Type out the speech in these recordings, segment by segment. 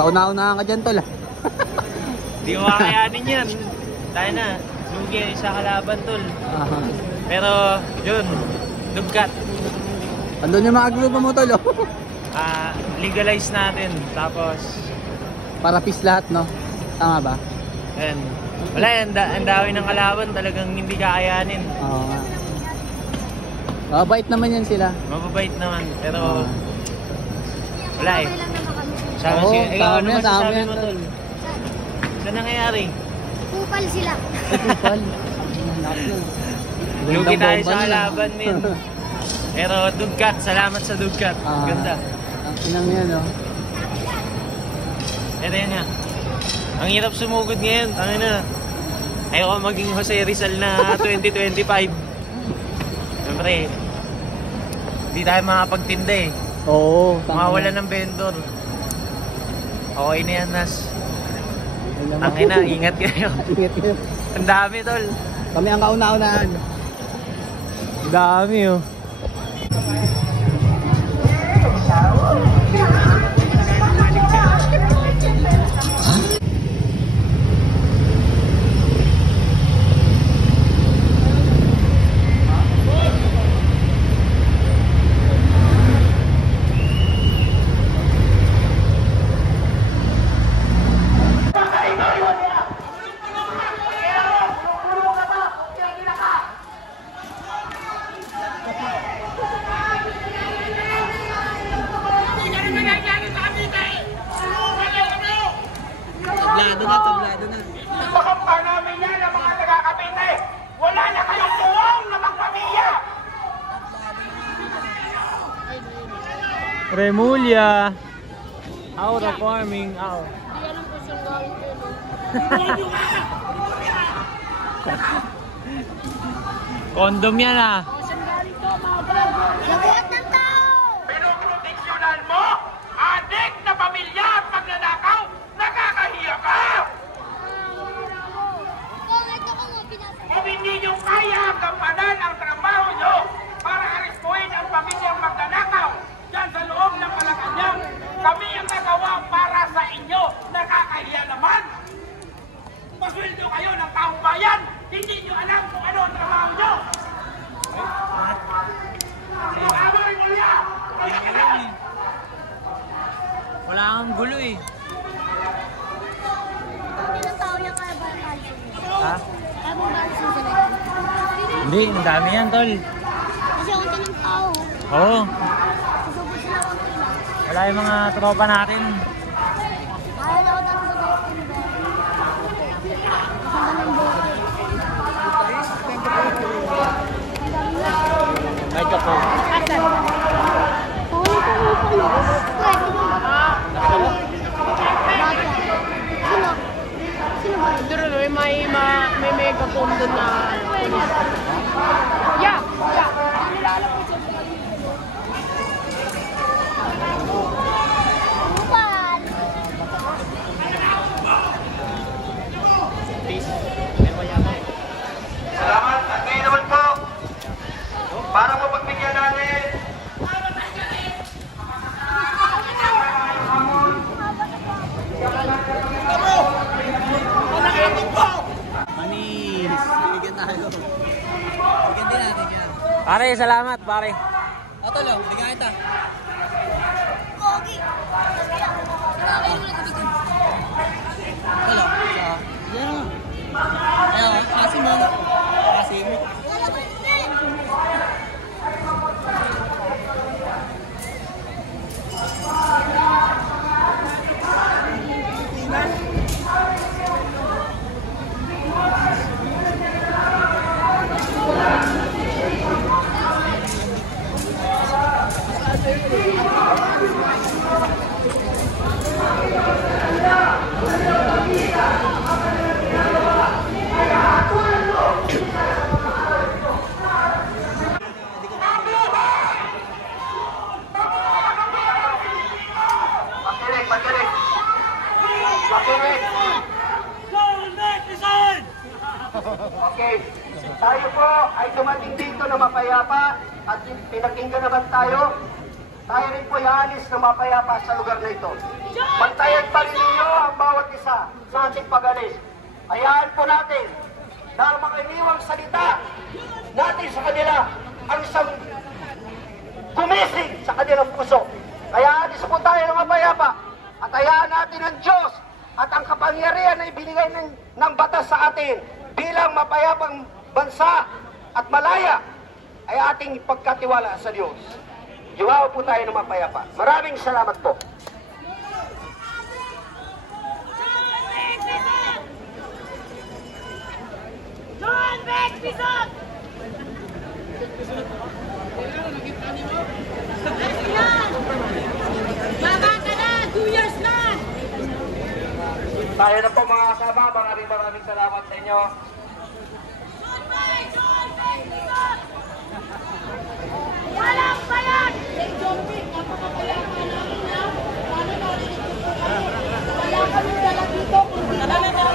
Kauna-unahan ka dyan, tol. Hindi mo kakayanin yan. Tayo na. Lugi sa kalaban, tol. Pero, yun. Dugkat. Andun yung mga grupo mo, tol. Legalize natin. Tapos, para peace lahat, no? Tama ba? ayan. Wala yan. Ang dami ng kalaban. Talagang hindi kakayanin. Oo nga. Mabait naman yan sila. Mababait naman. Pero, wala eh. Sama Oo, siya. Ikaw, ano yan, masasabi mo, tol? Saan nangyayari? Kupal sila. Kupal. Lugi tayo sa kalaban, min. Pero Dugkat, salamat sa Dugkat. Ganda. Ang inang yan, no? Ito yan nga. Ang hirap sumugod ngayon. Ano na? Ayoko maging Jose Rizal na 2025. Siyempre, hindi tayo makapagtinda eh. Oo. Mawawala ng vendor. Okay na yan, Nas. Tangin na, ingat kayo. Ingat kayo. Ang dami, tol. Kami ang kauna-unahan. Ang dami, oh. Tablado na. Makampa namin yan ang mga nagkakapite. Wala na kayong tuwang na magpamilya. Remulia. Aura farming. Aura. Hindi alam ko siyang gawin ko. Kondom yan, ah. Lahat ng tao! Pinoproteksyonan mo? Adik na pamilya at magnanakaw? Nakakahiya ka! Bakit ako mo pinasa? Kung hindi nyo kaya gampanan ang trabaho nyo para arestuhin ang pamilyang magnanakaw dyan sa loob ng Malacanang, kami ang nagawa para sa inyo. Nakakahiya naman! Pasweldo kayo ng taong bayan, hindi nyo alam kung ano ang trabaho nyo! Amay mo yan! Wala kang gulo, eh. Hindi ng tao yung kaya ba ang alisin? Ha? Kaya mo ba alisin sila? Hindi, ang dami yan, tol. Kasi unti ng tao. Oo. Susubod sila unti lang. Wala yung mga tropa natin. Kaya na ako dati sa basketball. Kasama ng bote. Medyo po. Asan? Sino ba? May mega phone doon na... Yeah! Kupal! Salamat at ngayon naman po, para mapagbigyan natin Manis. Bigyan tayo. Bigyan din natin yan. Pare, salamat, pare. O, tolo. Bigyan kita. Kogi! Kaya mo na tubig ko. Tolo. Yan o. Ayaw, kasi mo. Kasi mo. Okay. Tayo po ay dumating dito na mapayapa at pinakinggan naman tayo. tayo rin po ialis ng mapayapa sa lugar na ito. Bantayan pa rin ninyo ang bawat isa sa ating pag-alis. Hayaan po natin na ang makiniwang salita natin sa kanila ang isang gumising sa kanilang puso. Kaya alis po tayo ng mapayapa at hayaan natin ang Diyos at ang kapangyarihan na ibinigay ng batas sa atin bilang mapayapang bansa at malaya ay ating ipagkatiwala sa Diyos. Yumawa po tayo ng mapayapa. Maraming salamat po. John Beck Bison! Baba ka na! 2 years na! Tayo na po mga kasama. Maraming salamat sa inyo. John Beck Bison! Walang bayad! John Beck, napakapayapa namin na. Wala kami dala dito kung di ba?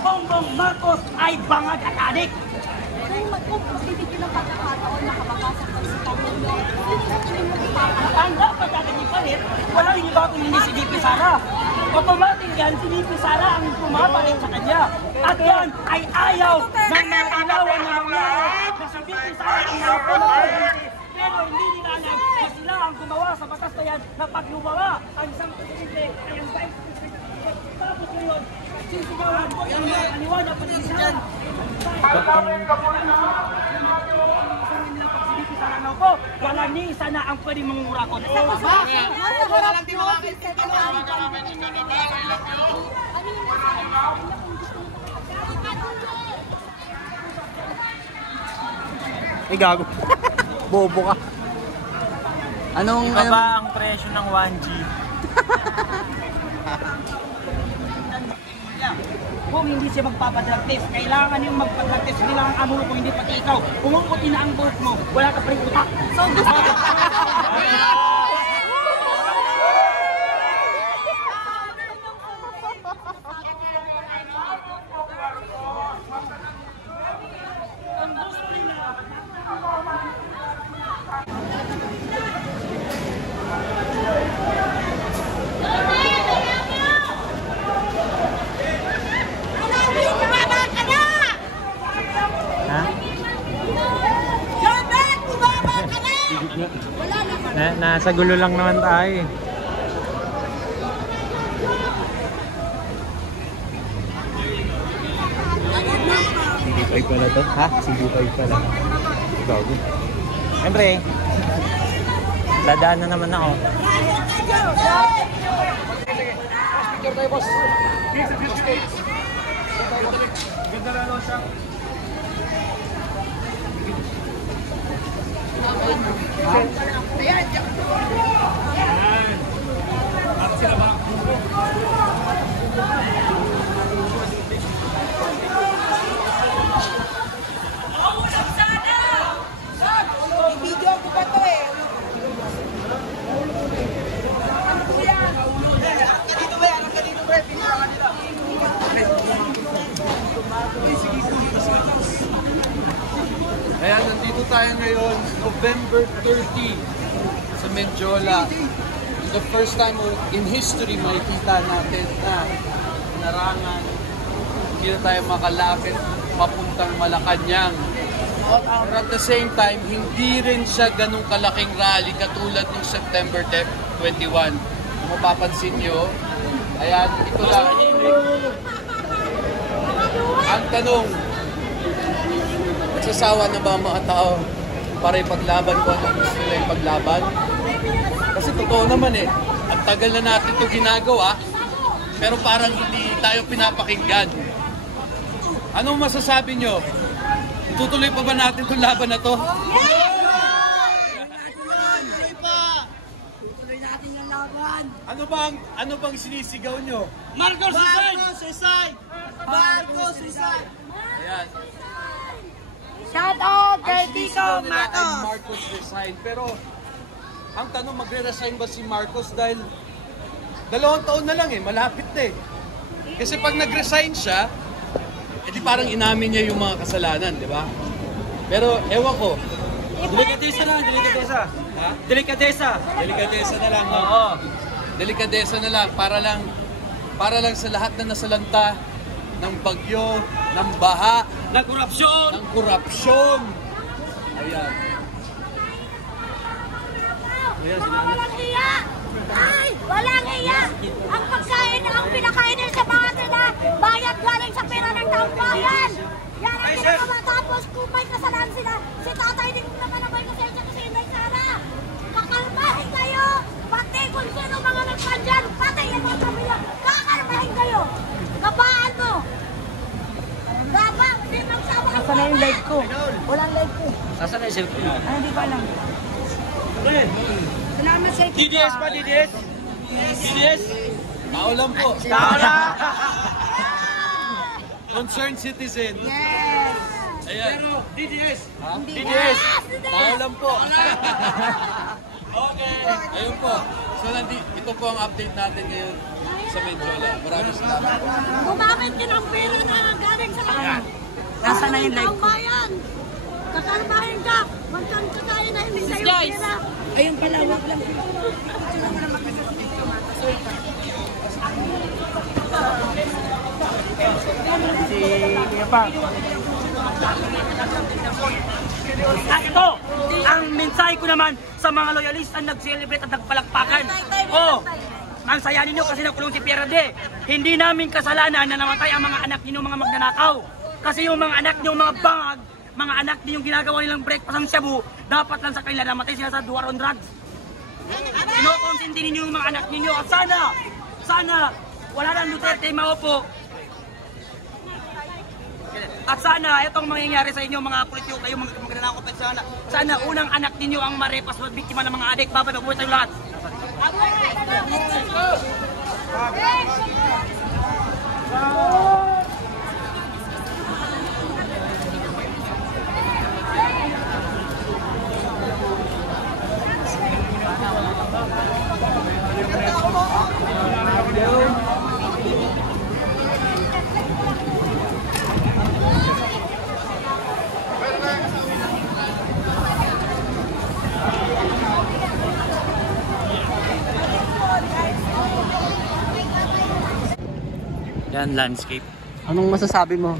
Bongbong Marcos ay bangag at adik. Kung magbibigyan ng pagkakataon na makapasok ng sikat ninyo, Ang dapat natin ipalit, walang iba kung hindi si DP Sara. Automatic yan, si DP Sara ang pumapalit sa kanya. At yan ay ayaw ng mga ilawan na mangyari na si DP Sara ang napunan. Pero hindi nilanag na sila ang gumawa sa batas na yan na pag lumawa ang isang presidente ay ang vice president. Tapos ngayon, sisigawan mo yung mga kaniwala pa rin siya. Wala ni isa na ang pwedeng mangungurakot. Eh, gago. Bobo ka. Anong... Ibaba ang presyo ng 1G. Kung hindi siya magpapadrug test, kailangan yung magpa-drug test, kailangan amo kung hindi pati ikaw. Kung umuti na ang buhok mo, wala ka pa rin utak. So gusto ko. Nasa gulo lang naman tayo. CD5 pala to? Ha? CD5 pala. Gago. Siyempre, dadaan na naman ako. Picture tayo, boss. Ganda na siya. Video ko pa to eh. Ayan, nandito tayo ngayon, November 30 sa Mendiola. The first time in history makikita natin na narangan, hindi na tayo makalapit papuntang Malacanang. Pero at the same time, hindi rin siya ganong kalaking rally katulad ng September 21. Kung mapapansin nyo, ayan, ito lang. Ang tanong, nagsasawa na ba ang mga tao para ipaglaban ko ano gusto nila ipaglaban? Kasi totoo naman eh, ang tagal na natin ito ginagawa, pero parang hindi tayo pinapakinggan. Anong masasabi nyo? Tutuloy pa ba natin itong laban na to? Tuloy natin ang laban. Ano bang sinisigaw nyo? Marcos resign! Marcos resign! Marcos resign! Ayan. Shout out kay Ang Tico sinisigaw nila ay Marcos! Marcos resign. Pero ang tanong, magre-resign ba si Marcos dahil 2 taon na lang eh, malapit na eh. Kasi pag nag-resign siya, di parang inamin niya yung mga kasalanan, di ba? Pero ewan ko. Delikadesa lang, delikadesa. Ha? Delikadesa. Delikadesa na lang. Oo. Delikadesa na lang para lang sa lahat na nasalanta ng bagyo, ng baha, ng korupsyon. Ayan. Walang iya! Ay! Walang iya! Ang pagkain, ang pinakain nila sa mga nila, bayad galing sa pera ng taong bayan! Yan ang ginagawa. Tapos kung may kasalanan sila, si tatay din naman ang may kasensya kasi hindi sana. Kakalmahin kayo! Pati kung sino mga nagpandyan, pati yung mga pamilya, kakalmahin kayo! Kabaan mo! Dapat, di magsama ang Nasaan na yung live ko? Walang live ko. Nasaan na yung cellphone? Ano, di ba lang? Salamat sa ito. DDS pa, DDS? DDS? Tao lang po. Tao na! Concerned citizen. Yes. Ayan. DDS! DDS. Tao lang po. Okay. Ayun po. So, ito po ang update natin ngayon sa Mendiola. Maraming salamat po. Gumamit din ang pera na galing sa mga Nasaan na yung live taong ko? bayan. Kakalmahin ka. Huwag kang kakain na hindi sa'yo pera. Ayun pala, wag lang. At ito, ang mensahe ko naman sa mga loyalista nag-celebrate at nagpalakpakan. Ang saya ninyo kasi nakulong si Pierre de. Hindi namin kasalanan na namatay ang mga anak ninyo mga magnanakaw. Kasi yung mga anak ninyo mga bangag, mga anak ninyo ginagawa nilang breakfast ang shabu, dapat lang sa kanila namatay sila sa war on drugs. Ino-consentin ninyo yung mga anak ninyo at sana wala nang Duterte maupo. At sana itong mangyayari sa inyo mga politiko kayo mga magnanakaw sana unang anak ninyo ang marepas at biktima ng mga adik, babay mabuhay tayong lahat. Yan, landscape. Anong masasabi mo?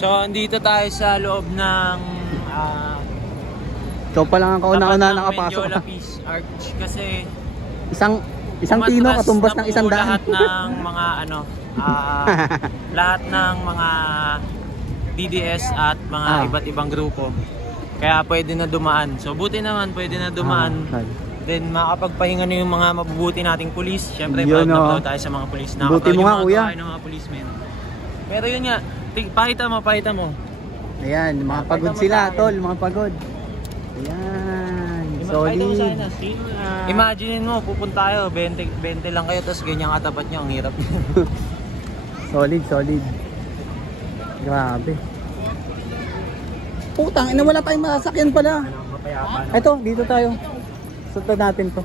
So, andito tayo sa loob ng Ikaw pa lang ang kauna-una tapat ng nakapasok. Mendiola Peace Arch kasi Isang tino umatras katumbas na ng po 100. lahat ng mga lahat ng mga DDS at mga iba't ibang grupo. Kaya pwede na dumaan. So buti naman pwede na dumaan. Then makapagpahinga na yung mga mabubuti nating pulis. Siyempre proud na proud tayo sa mga pulis. Buti mo nga kuya. Ng mga policemen. Pero yun nga, pakita mo. Ayan, mga pagod sila, tol, mga pagod. Ayan, solid. Imagine mo, pupunta kayo, 20 lang kayo, tapos ganyan katapat nyo, ang hirap. Solid. Grabe. Putang, wala tayong masasakyan pala. Ito, dito tayo. Sunod natin to.